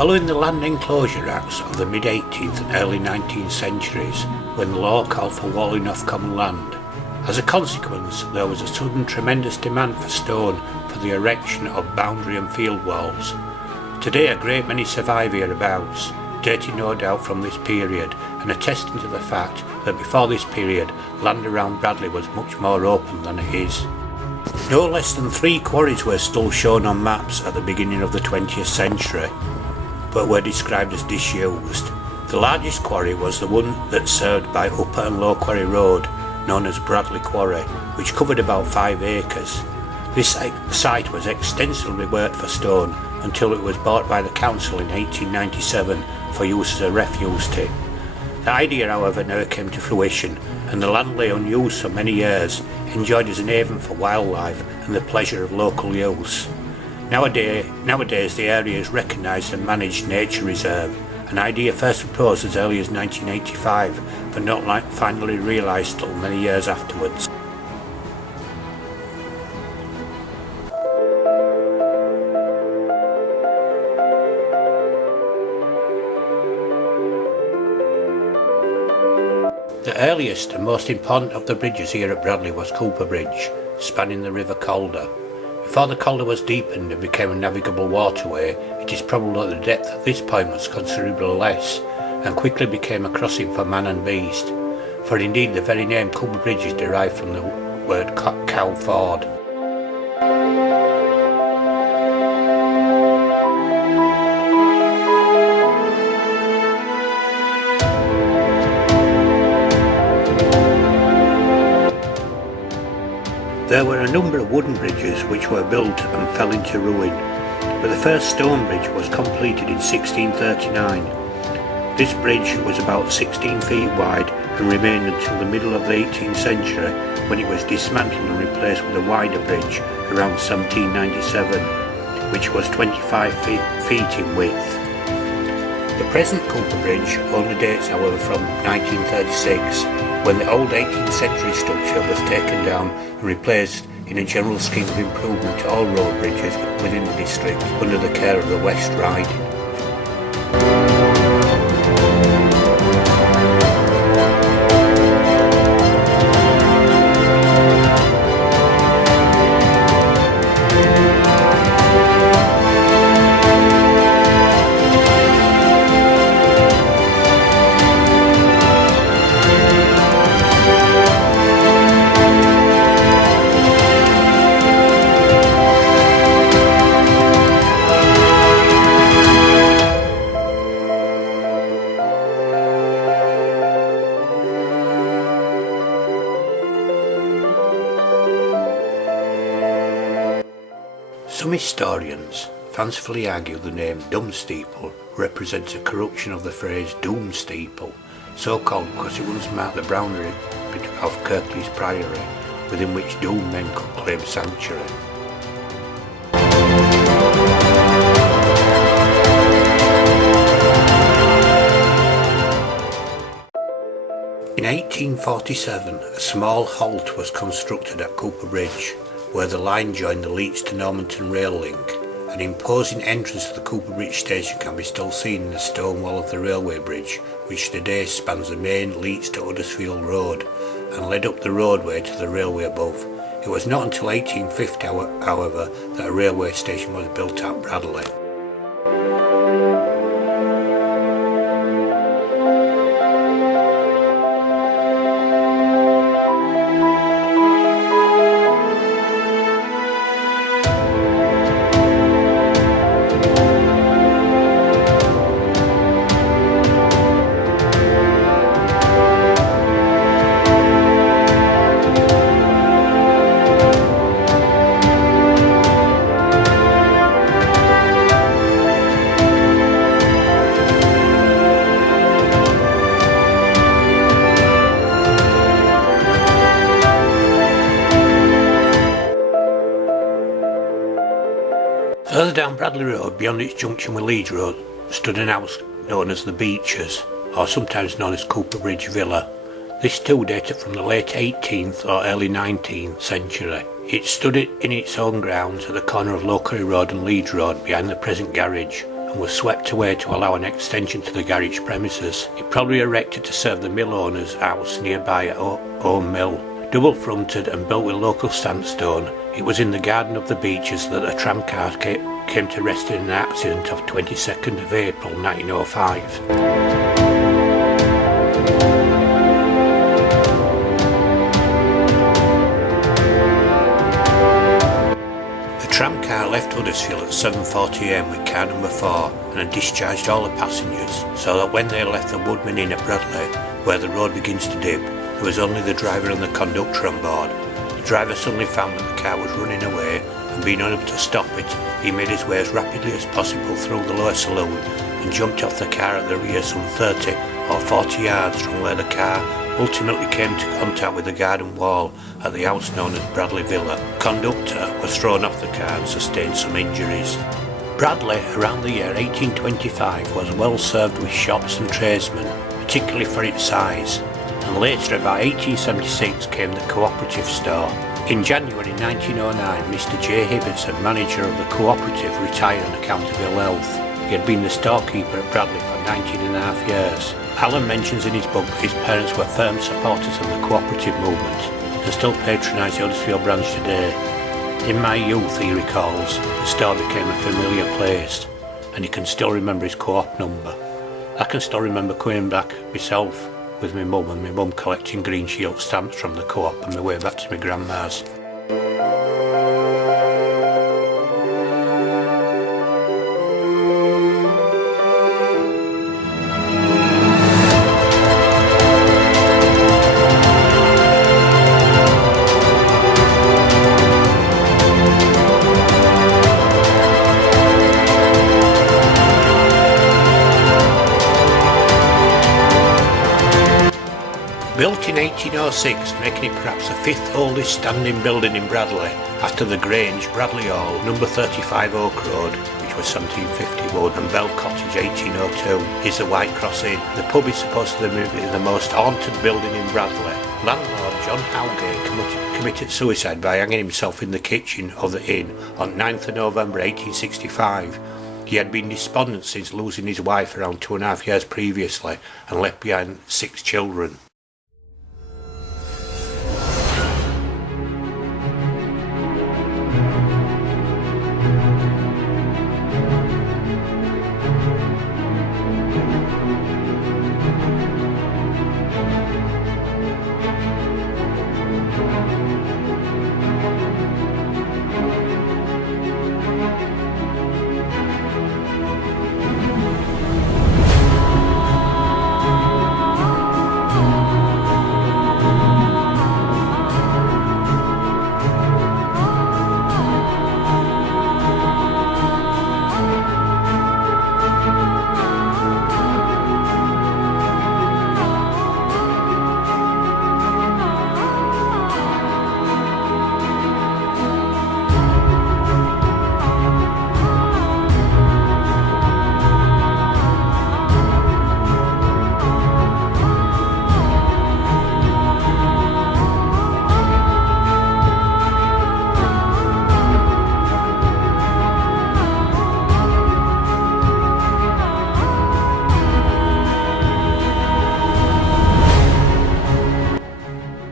Following the Land Enclosure Acts of the mid-18th and early 19th centuries, when the law called for walling off common land, as a consequence there was a sudden tremendous demand for stone for the erection of boundary and field walls. Today a great many survive hereabouts, dating no doubt from this period and attesting to the fact that before this period land around Bradley was much more open than it is. No less than 3 quarries were still shown on maps at the beginning of the 20th century, but were described as disused. The largest quarry was the one that served by Upper and Low Quarry Road, known as Bradley Quarry, which covered about 5 acres. This site was extensively worked for stone until it was bought by the council in 1897 for use as a refuse tip. The idea, however, never came to fruition, and the land lay unused for many years, enjoyed as an haven for wildlife and the pleasure of local use. Nowadays the area is recognised and managed nature reserve, an idea first proposed as early as 1985, but not finally realised till many years afterwards. The earliest and most important of the bridges here at Bradley was Cooper Bridge, spanning the River Calder. Before the Calder was deepened and became a navigable waterway, it is probable that the depth at this point was considerably less, and quickly became a crossing for man and beast, for indeed the very name Cooper Bridge is derived from the word cow ford. There were a number of wooden bridges which were built and fell into ruin, but the first stone bridge was completed in 1639. This bridge was about 16 feet wide and remained until the middle of the 18th century, when it was dismantled and replaced with a wider bridge around 1797, which was 25 feet in width. The present Cooper Bridge only dates, however, from 1936, when the old 18th century structure was taken down and replaced in a general scheme of improvement to all road bridges within the district under the care of the West Riding. Some historians fancifully argue the name Dumb Steeple represents a corruption of the phrase Doom Steeple, so called because it once marked the boundary of Kirklees Priory, within which doomed men could claim sanctuary. In 1847, a small halt was constructed at Cooper Bridge, where the line joined the Leeds to Normanton rail link. An imposing entrance to the Cooper Bridge station can be still seen in the stone wall of the railway bridge, which today spans the main Leeds to Huddersfield road and led up the roadway to the railway above. It was not until 1850, however, that a railway station was built at Bradley. Further down Bradley Road, beyond its junction with Leeds Road, stood an house known as the Beechers, or sometimes known as Cooper Bridge Villa. This too dated from the late 18th or early 19th century. It stood in its own grounds at the corner of Low Quarry Road and Leeds Road behind the present garage, and was swept away to allow an extension to the garage premises. It probably erected to serve the mill owner's house nearby at Home Mill. Double fronted and built with local sandstone, it was in the garden of the Beeches that a tram car came to rest in an accident of 22nd of April 1905. The tram car left Huddersfield at 7:40am with car number 4 and had discharged all the passengers, so that when they left the Woodman Inn at Bradley, where the road begins to dip, there was only the driver and the conductor on board. The driver suddenly found that the car was running away, and being unable to stop it, he made his way as rapidly as possible through the lower saloon and jumped off the car at the rear some 30 or 40 yards from where the car ultimately came to contact with the garden wall at the house known as Bradley Villa. The conductor was thrown off the car and sustained some injuries. Bradley, around the year 1825, was well served with shops and tradesmen, particularly for its size, and later, about 1876, came the cooperative store. In January 1909, Mr. J. Hibberton, manager of the cooperative, retired on account of ill health. He had been the storekeeper at Bradley for 19.5 years. Allen mentions in his book that his parents were firm supporters of the cooperative movement and still patronise the Huddersfield branch today. In my youth, he recalls, the store became a familiar place, and he can still remember his co-op number. I can still remember coming back myself with my mum and my mum collecting green shield stamps from the co-op on my way back to my grandma's. Built in 1806, making it perhaps the 5th oldest standing building in Bradley, after the Grange, Bradley Hall, number 35 Oak Road, which was 1751, and Bell Cottage 1802, is the White Cross Inn. The pub is supposed to be the most haunted building in Bradley. Landlord John Howgate committed suicide by hanging himself in the kitchen of the inn on 9th of November 1865. He had been despondent since losing his wife around 2.5 years previously and left behind 6 children.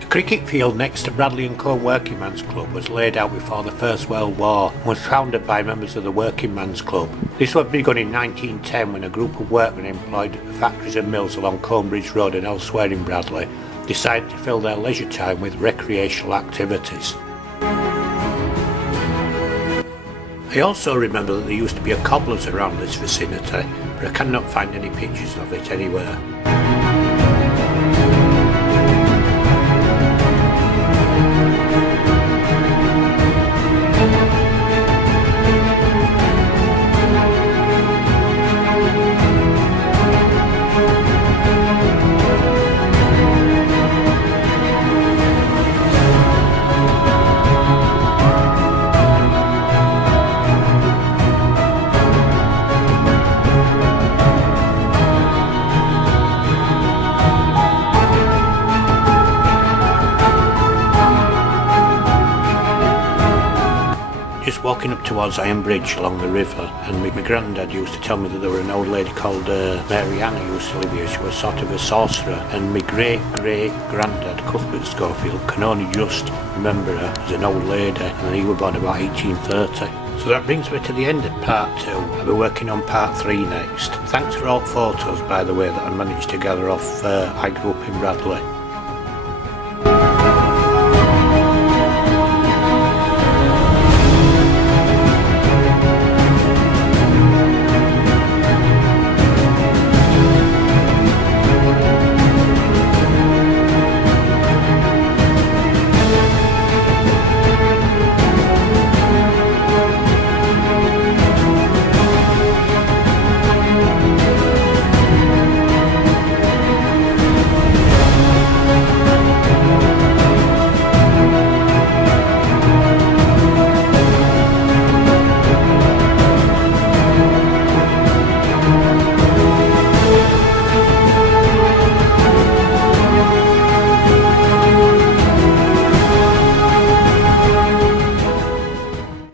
The cricket field next to Bradley and Colne Working Man's Club was laid out before the First World War and was founded by members of the Working Man's Club. This was begun in 1910 when a group of workmen employed at factories and mills along Combridge Road and elsewhere in Bradley decided to fill their leisure time with recreational activities. I also remember that there used to be a cobbler's around this vicinity, but I cannot find any pictures of it anywhere. was walking up towards Iron Bridge along the river, and my granddad used to tell me that there were an old lady called Mary Ann who used to live here. She was sort of a sorcerer, and my great-great-granddad, Cuthbert Schofield, can only just remember her as an old lady, and he was born about 1830. So that brings me to the end of part 2. I'll be working on part 3 next. Thanks for all photos, by the way, that I managed to gather off I Grew Up in Bradley.